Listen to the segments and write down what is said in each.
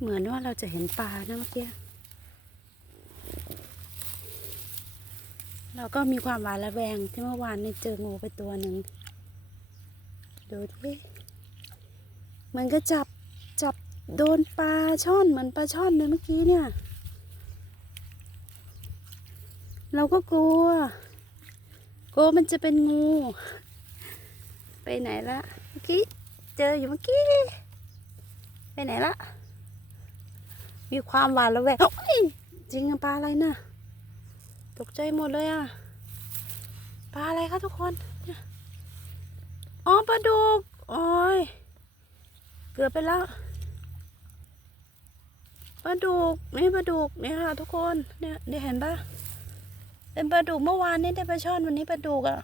เหมือนว่าเราจะเห็นปลานะเมื่อกี้ เราก็มีความหวาดระแวงที่เมื่อวานนี่เจองูไปตัวหนึ่ง ดูดิมันก็จับจับโดนปลาช่อนเหมือนปลาช่อนเลยเมื่อกี้เนี่ย เราก็กลัวกลัวมันจะเป็นงู ไปไหนละเมื่อกี้ เจออยู่เมื่อกี้ ไปไหนละ มีความหวาดระแวงเฮ้ยจริงอะปลาอะไรน่ะตกใจหมดเลยอะปลาอะไรคะทุกคนอ๋อปลาดุกโอ้ยเกือบไปแล้วปลาดุกนี่ปลาดุกเนี่ยค่ะทุกคนเนี่ยเนี่ยวเห็นปะเป็นปลาดุกเมื่อวานนี่ได้ปลาช่อนวันนี้ปลาดุกอะ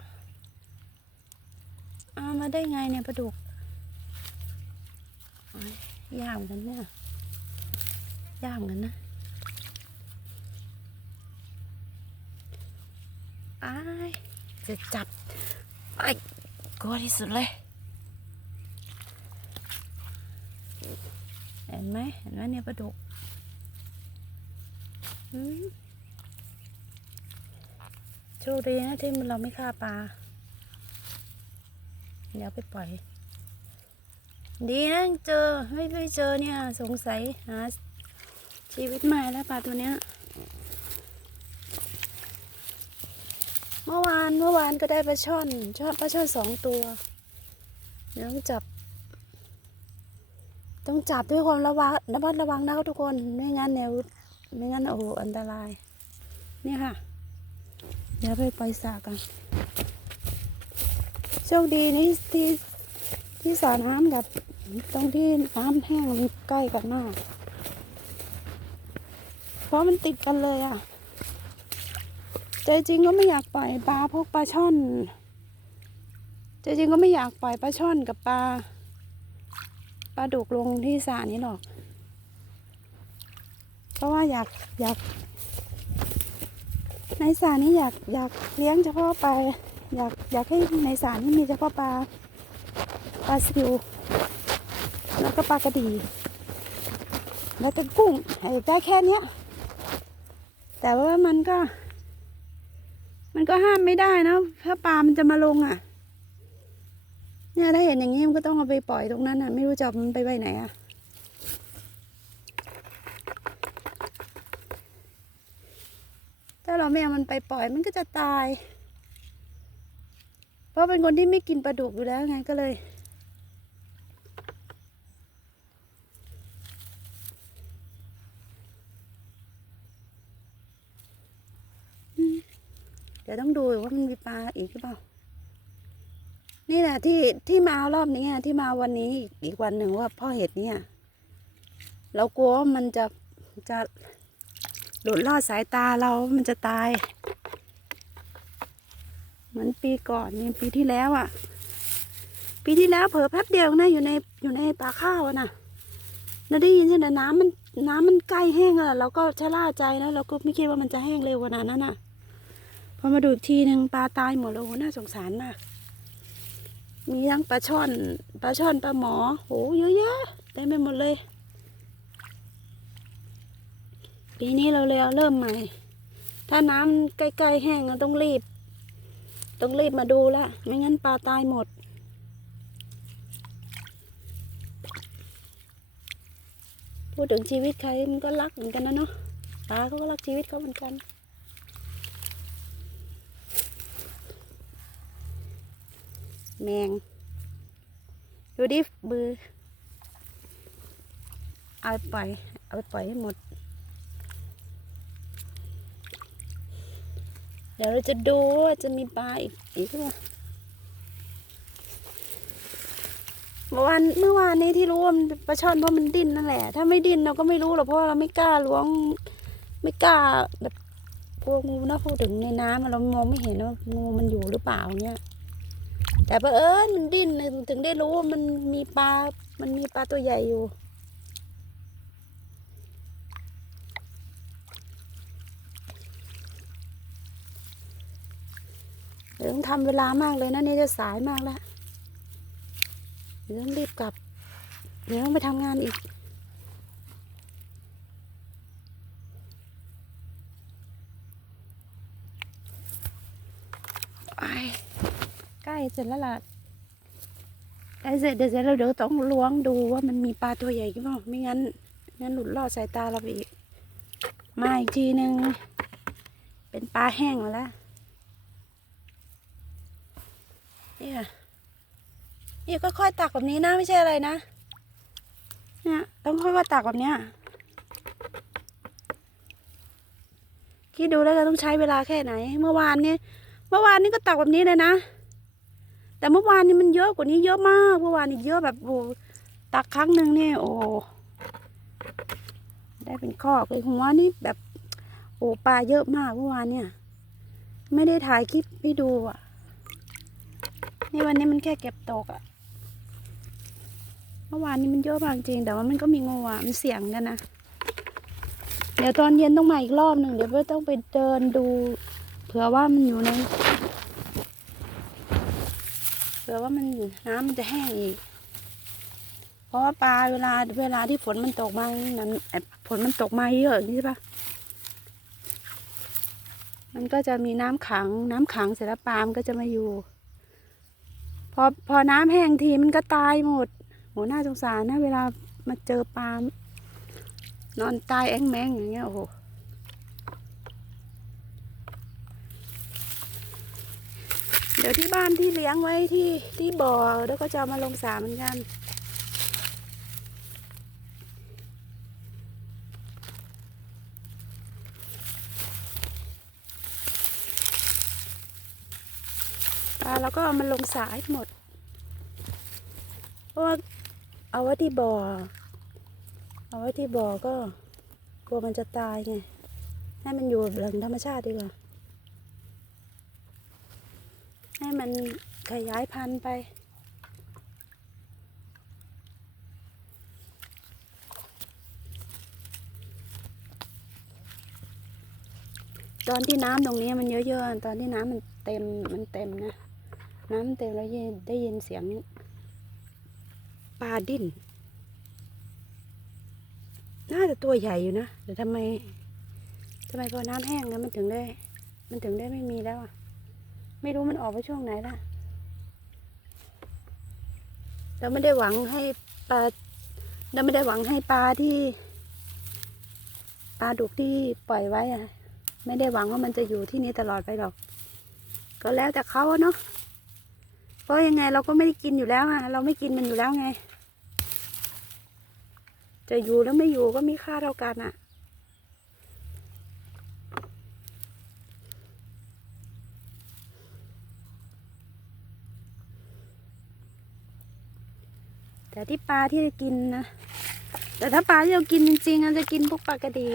เอามาได้ไงเนี่ยปลาดุกยยากเหมือนกันเนี่ย ยาเหมือนกันนะอ้ายจะจับไอกลัวที่สุดเลยเห็นไหมเห็นไหมเนี่ยปลาดุกโชคดีนะที่เราไม่ฆ่าปลาเดี๋ยวไปปล่อย ดีนะเจอไม่ไม่เจอเนี่ย สงสัยหา ชีวิตใหม่แล้วปลาตัวเนี้ย เมื่อวานเมื่อวานก็ได้ปลาช่อนช่อนปลาช่อนสองตัว เดี๋ยวต้องจับ ต้องจับด้วยความระวังระมัดระวังนะครับทุกคนไม่งั้นเนี่ยไม่งั้นโอ้โหอันตราย นี่ค่ะ เดี๋ยวไปปล่อยสระกันโชคดีนี่ที่ที่สระน้ำกับตรงที่น้ำแห้งใกล้กันมาก เพราะมันติดกันเลยอะ ใจจริงก็ไม่อยากปล่อยปลาพวกปลาช่อน ใจจริงก็ไม่อยากปล่อยปลาช่อนกับปลาปลาดุกลงที่สระนี้หรอก เพราะว่าอยากอยากในสระนี้อยากอยากเลี้ยงเฉพาะปลาอยากอยากให้ในสระนี้มีเฉพาะปลาปลาซิวแล้วก็ปลากระดี แล้วก็กุ้งให้ได้แค่เนี้ย แต่ว่ามันก็ มันก็ห้ามไม่ได้นะถ้าปลามันจะมาลงอะ เนี่ยถ้าเห็นอย่างนี้มันก็ต้องเอาไปปล่อยตรงนั้นอะ ไม่รู้จะมันไปไว้ไหนอะถ้าเราไม่เอามันไปปล่อยมันก็จะตาย เพราะเป็นคนที่ไม่กินปลาดุกอยู่แล้วไงก็เลย ยวต้องดูว่ามันมีปลาอีกหรือเปล่า นี่แหละที่ที่มารอบนี้ที่มาวันนี้อีกวันหนึ่งว่าเพ่อเห็ดเนี่ย เรากลัวว่ามันจะจะหลุดลอดสายตาเรา มันจะตาย เหมือนปีก่อนเนี่ยปีที่แล้วอะ่ะ ปีที่แล้วเผลอแป๊บเดียวนะอยู่ในอยู่ในตาข้าวนะเราได้ยินใช่ไหมน้ำมันน้ำมันใกล้แห้งอะเราก็ชะล่าใจนะเราก็ไม่คิดว่ามันจะแห้งเร็วขนาดนั้นอะ พอมาดูอีกทีหนึ่งปลาตายหมดเลยโหน่าสงสารมาก มีทั้งปลาช่อนปลาช่อนปลาหมอโหเยอะแยะเต็มไปหมดเลย ปีนี้เราเลยเอาเริ่มใหม่ ถ้าน้ำใกล้ๆแห้งเราต้องรีบ ต้องรีบมาดูละไม่งั้นปลาตายหมดพูดถึงชีวิตใครมันก็รักเหมือนกันนะเนาะปลาเขาก็รักชีวิตเขาเหมือนกัน แมง ดูดิบือ เอาไปปล่อย เอาไปปล่อยให้หมด เดี๋ยวเราจะดูว่าจะมีปลาอีกอีกหรือเปล่าเมื่อวานเมื่อวานนี้ที่รู้ว่ามันปลาช่อนเพราะมันดิ้นนั่นแหละ ถ้าไม่ดิ้นเราก็ไม่รู้หรอกเพราะเราไม่กล้าล้วง ไม่กล้าแบบพวกงูนะพูดถึงในน้ำเรามองไม่เห็นว่างูมันอยู่หรือเปล่าเนี่ย แต่เผอิญมันดิ้นถึงได้รู้ว่ามันมีปลา มันมีปลาตัวใหญ่อยู่ เดี๋ยวต้องทำเวลามากเลยนะนี่จะสายมากแล้ว เดี๋ยวต้องรีบกลับ เดี๋ยวต้องไปทำงานอีก ไอ้ใกล้ เสร็จแล้วล่ะใกล้เสร็จเดี๋ยวเสร็จแล้วเดี๋ยวต้องล้วงดูว่ามันมีปลาตัวใหญ่กี่เปล่าไม่งั้นงั้นหลุดลอดสายตาเราไปอีกมาอีกทีหนึ่งเป็นปลาแห้งมาแล้วเนี่ยนี่ก็ค่อยตักแบบนี้นะไม่ใช่อะไรนะเนี่ยต้องค่อยๆตักแบบเนี้ยคิดดูแล้วจะต้องใช้เวลาแค่ไหน เมื่อวานเนี่ยเมื่อวานนี้ก็ตักแบบนี้เลยนะ แต่เมื่อวานนี้มันเยอะกว่านี้เยอะมาก เมื่อวานนี้เยอะแบบโอ้ตักครั้งหนึ่งเนี่ยโอ้ได้เป็นข้อเลยหัวนี่แบบโอ้ปลาเยอะมากเมื่อวานเนี่ย ไม่ได้ถ่ายคลิปให้ดูอะนี่วันนี้มันแค่เก็บตกอะเมื่อวานนี้มันเยอะมากจริงแต่ว่ามันก็มีงูอะมันเสี่ยงกันนะเดี๋ยวตอนเย็นต้องมาอีกรอบหนึ่งเดี๋ยวเพื่อต้องไปเดินดู เผื่อว่ามันอยู่ใน ผื่อว่ามันน้ำมันจะแห้งอีก เพราะว่าปลาเวลาเวลาที่ฝนมันตกมานั้นฝนมันตกมาเยอะนี้ใช่ปะมันก็จะมีน้ำขัง น้ำขังเสร็จแล้วปลามันก็จะมาอยู่ พอพอน้ำแห้งทีมันก็ตายหมดโหน่าสงสารนะ เวลามาเจอปลานอนตายแองแมงอย่างเงี้ยโอ้โห ดี๋ยวที่บ้านที่เลี้ยงไว้ที่ที่บ่อแล้วก็จะเอามาลงสาเหมือนกัน ปลาเราก็เอามันลงสาให้หมดเพราะว่าเอาไว้ที่บ่อ เอาไว้ที่บ่อก็กลัวมันจะตายไง ให้มันอยู่หล่งธรรมชาติดีกว่า ให้ มันขยายพันธุ์ไป ตอนที่น้ำตรงนี้มันเยอะๆ ตอนที่น้ำมันเต็มมันเต็มนะ น้ำเต็มแล้วยินได้ยินเสียงปลาดิ้น น่าจะตัวใหญ่อยู่นะ แต่ทำไมทำไมพอน้ำแห้งแล้วมันถึงได้ มันถึงได้ไม่มีแล้วอะ ไม่รู้มันออกไปช่วงไหนละเราไม่ได้หวังให้ปลา เราไม่ได้หวังให้ปลาที่ปลาดุกที่ปล่อยไว้อะไม่ได้หวังว่ามันจะอยู่ที่นี่ตลอดไปหรอก ก็แล้วแต่เขาเนาะเพราะยังไงเราก็ไม่ได้กินอยู่แล้วอะเราไม่กินมันอยู่แล้วไง จะอยู่แล้วไม่อยู่ก็มีค่าเท่ากันอะ แต่ที่ปลาที่จะกินนะ แต่ถ้าปลาที่เรากินจริงๆเราจะกินพวกปลากระดี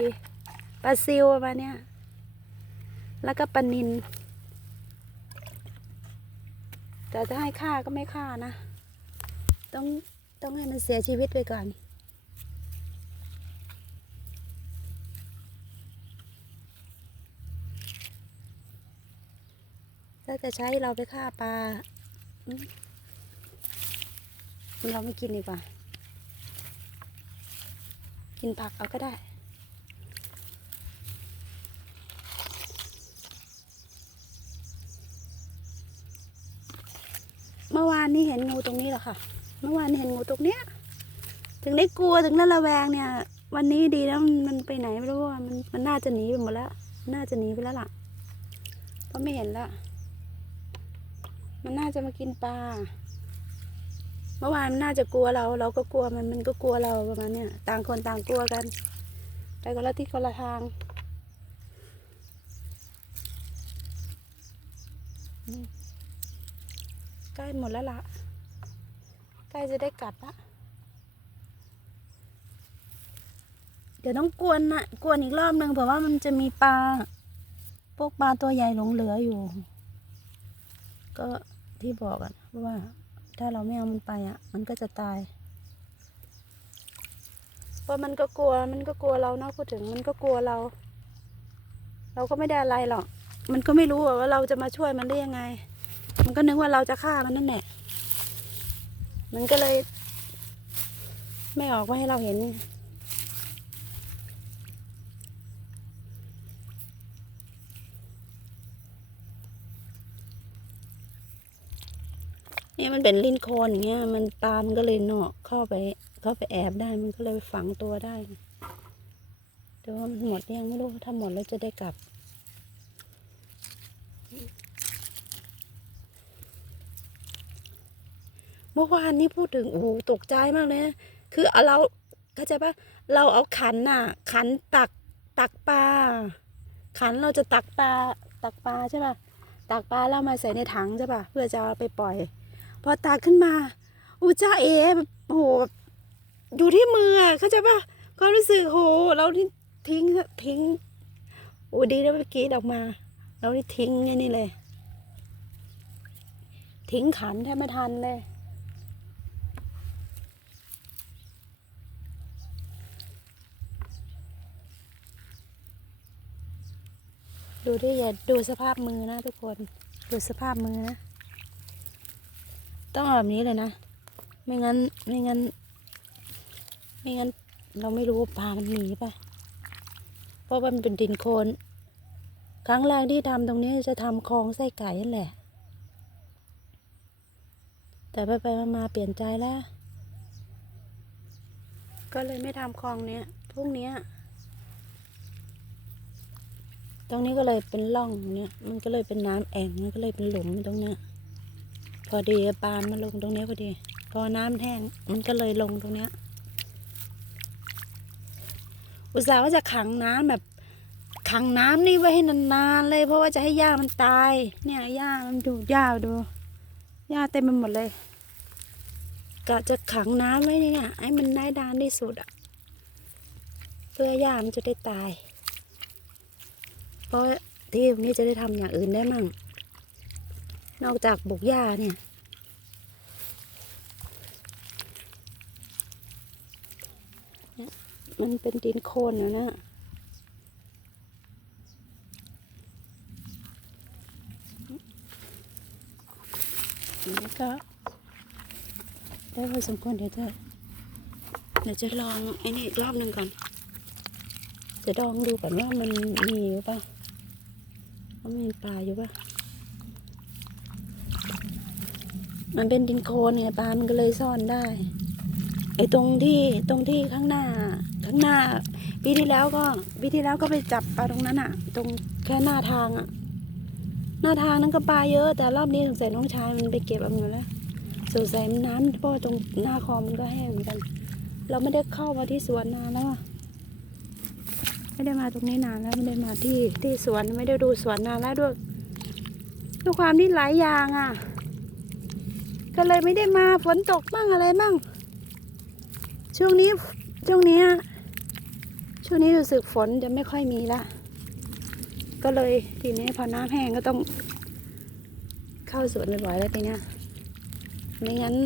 ปลาซิวประมาณเนี้ยแล้วก็ปลานิน แต่ถ้าให้ฆ่าก็ไม่ฆ่านะ ต้องต้องให้มันเสียชีวิตไปก่อนถ้าจะใช้เราไปฆ่าปลา อืมเราไม่กินดีกว่า กินผักเอาก็ได้เมื่อวานนี้เห็นงูตรงนี้หละค่ะเมื่อวานเห็นงูตรงเนี้ย ถึงได้กลัวถึงได้ระแวงเนี่ย วันนี้ดีแล้วมันไปไหนไม่รู้ว่ามันมันน่าจะหนีไปหมดแล้ว น่าจะหนีไปแล้วล่ะ เพราะไม่เห็นละ มันน่าจะมากินปลา มื่อวานมันน่าจะกลัวเรา เราก็กลัวมันมันก็กลัวเราประมาณเนี้ยต่างคนต่างกลัวกันไปคนละที่คนละทางใกล้หมดแล้วล่ะใกล้จะได้กลับละเดี๋ยวต้องกวนนะกวนอีกรอบหนึ่งเพราะว่ามันจะมีปลาพวกปลาตัวใหญ่หลงเหลืออยู่ ก็ที่บอกอะว่า ถ้าเราไม่เอามันไปอะ มันก็จะตาย เพราะมันก็กลัว มันก็กลัวเราเนาะพูดถึงมันก็กลัวเรา เราก็ไม่ได้อะไรหรอก มันก็ไม่รู้ว่าเราจะมาช่วยมันได้ยังไง มันก็นึกว่าเราจะฆ่ามันนั่นแหละ มันก็เลย ไม่ออกมาให้เราเห็น เนี่ยมันเป็นลิ้นโคนอย่างเงี้ยมันปลามันก็เลยเนาะเข้าไป เข้าไปแอบได้มันก็เลยฝังตัวได้เดี๋ยวว่ามันหมดยังไม่รู้ถ้าหมดแล้วจะได้กลับ เมื่อวานนี้พูดถึงโอ้โหตกใจมากเลยนะคือเอาเราเข้าใจปะเราเอาขันน่ะ ขันตักตักปลาขันเราจะตักปลาตักปลาใช่ปะตักปลาแล้วเอามาใส่ในถังใช่ปะเพื่อจะเอาไปปล่อย พอตักขึ้นมาอูจ้าเอ๋แบบโหอยู่ที่มืออะเข้าใจปะความรู้สึกโห เราที่ทิ้งทิ้งโอ้ดีนะเมื่อกี้ออกมา เราที่ทิ้งไอ้นี่เลย ทิ้งขันแทบไม่ทันเลยดูดิอย่าดูสภาพมือนะทุกคน ดูสภาพมือนะ ต้องเอาแบบนี้เลยนะ ไม่งั้น ไม่งั้น ไม่งั้น เราไม่รู้ว่าปลามันหนีปะเพราะว่ามันเป็นดินโคลน ครั้งแรกที่ทำตรงนี้จะทำคลองไส้ไก่นั่นแหละ แต่ไปไปมาเปลี่ยนใจแล้ว ก็เลยไม่ทำคลองเนี้ยพรุ่งนี้ตรงนี้ก็เลยเป็นร่องเนี่ย มันก็เลยเป็นน้ำแอ่งมันก็เลยเป็นหลุมตรงเนี้ย พอดีปลามาลงตรงนี้พอดี พอน้ำแห้งมันก็เลยลงตรงเนี้ยอุตส่าห์ว่าจะขังน้ำแบบขังน้ำนี่ไว้ให้นานๆเลย เพราะว่าจะให้หญ้ามันตาย เนี่ยหญ้ามันดูหญ้าดูหญ้าเต็มไปหมดเลยกะจะขังน้ำไว้เนี่ยให้มันได้ดานที่สุดอะเพื่อหญ้ามันจะได้ตาย เพราะที่นี้จะได้ทำอย่างอื่นได้มั่ง นอกจากบุกหญ้าเนี่ยมันเป็นดินโคลนนะนะนนี้ก็ได้พอสมควรเดี๋ยวจะเดี๋ยวจะลองไอ้นี่อีกรอบหนึ่งก่อน จะลองดูก่อนว่ามันมีอยู่ป่ะว่ามีปลาอยู่ป่ะ มันเป็นดินโคลนไงปลามันก็เลยซ่อนได้ ไอ้ตรงที่ตรงที่ข้างหน้า ข้างหน้าปีที่แล้วก็ปีที่แล้วก็ไปจับปลาตรงนั้นอะตรงแค่หน้าทางอะหน้าทางนั้นก็ปลาเยอะ แต่รอบนี้สงสัยน้องชายมันไปเก็บเอาหมดแล้วสงสัยน้ำเพราะว่าตรงหน้าคอมันก็แห้งเหมือนกัน เราไม่ได้เข้ามาที่สวนนานแล้วอะไม่ได้มาตรงนี้นานแล้วไม่ได้มาที่ที่สวนไม่ได้ดูสวนนานแล้วด้วยด้วยความที่หลายอย่างอะ ก็เลยไม่ได้มาฝนตกบ้างอะไรบ้างช่วงนี้ช่วงนี้ช่วงนี้รู้สึกฝนจะไม่ค่อยมีละก็เลยทีนี้พอน้ำแห้งก็ต้อง เข้าสวนบ่อยๆแล้วทีเนี้ยไม่งั้น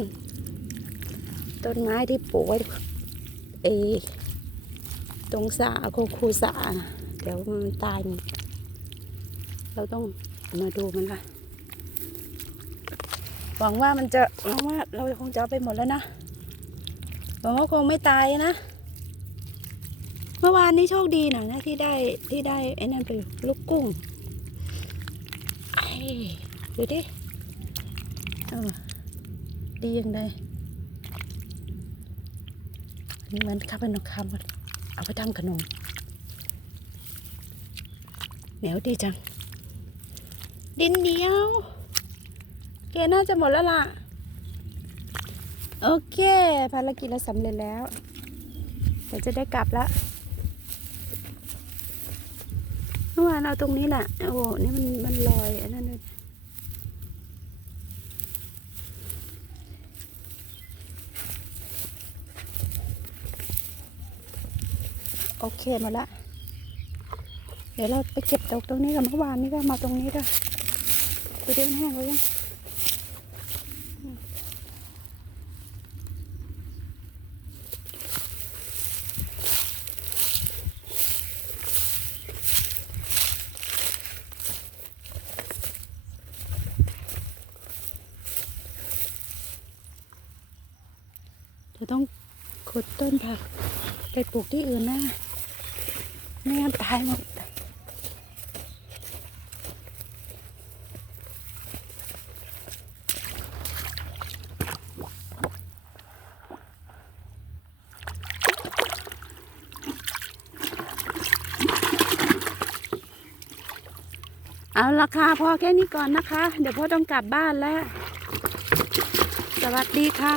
ต้นไม้ที่ปลูกไว้ไอ้ตรงสาโคคูสาน่ะเดี๋ยวมันตายเราต้องมาดูมันละ หวังว่ามันจะหวังว่าเราคงจะเอาไปหมดแล้วนะหวังว่าคงไม่ตายนะ เมื่อวานนี้โชคดีหน่อยนะที่ได้ที่ได้ไอ้นั่นไปลูกกุ้งไอ้ดูดิเออดียังไงนนี้มันข้าวเป็นนกคำก่อนเอาไปทำขนมเหนียวดีจัง ดินเหนียว เกน่าจะหมดแล้วล่ะ โอเค ภารกิจเราสำเร็จแล้วเดี๋ยวจะได้กลับล้วเมื่อวานเอาตรงนี้แหละโอ้โหนี่มันมันลอยอันนั้นเลยโอเคหมาละ เดี๋ยวเราไปเก็บตกตรงนี้กับเมื่อวานนี้ก็มาตรงนี้ด้วยดูดิมันแห้งไว้ยัง ไปปลูกที่อื่นนะไม่งั้นตายหมดเอาราคาพอแค่นี้ก่อนนะคะ เดี๋ยวพ่อต้องกลับบ้านแล้ว สวัสดีค่ะ